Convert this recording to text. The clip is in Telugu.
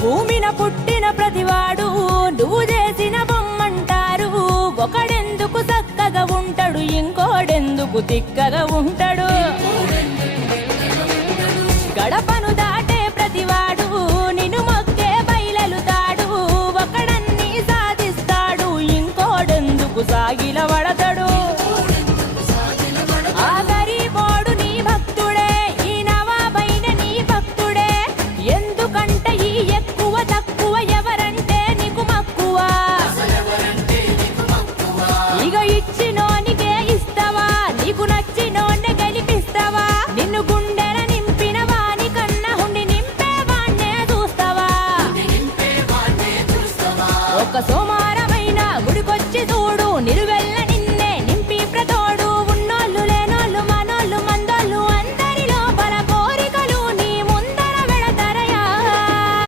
భూమిన పుట్టిన ప్రతివాడు నువ్వు చేసిన బొమ్మంటారు. ఒకడెందుకు చక్కగా ఉంటాడు, ఇంకోడెందుకు తిక్కగా ఉంటాడు. గడపను దాటే ప్రతివాడు నిన్ను మొక్కే బయలుతాడు. ఒకడన్ని సాధిస్తాడు, ఇంకోడెందుకు సాగిల పడతాడు. ఆ గరీబోడు నీ భక్తుడే, ఈ నవాబైన నీ భక్తుడే. ఎందుకంటే ఈ ఎక్కువ తక్కువ ఎవరంటే నీకు మక్కువ. ఇక ఇచ్చినోనికే ఇస్తావా, నీకు నచ్చినోన్నే గెలిపిస్తావా. నిన్ను గుండెల నింపిన వాని కన్నా హుండి నింపే వాణ్ణే చూస్తావా. ఒక సోమ